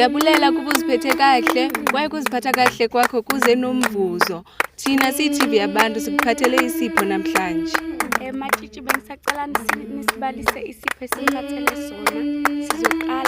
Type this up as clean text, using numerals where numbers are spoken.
Siyabulela kuba uziphethe kahle, kwaye kuziphatha kahle kwakho kuze nomvuzo. Thina siyi-TV yabantu sikuphathele isipho namhlanje. Matshitshi bengisacela nisibalise isipho esiphathele sona. Sizokala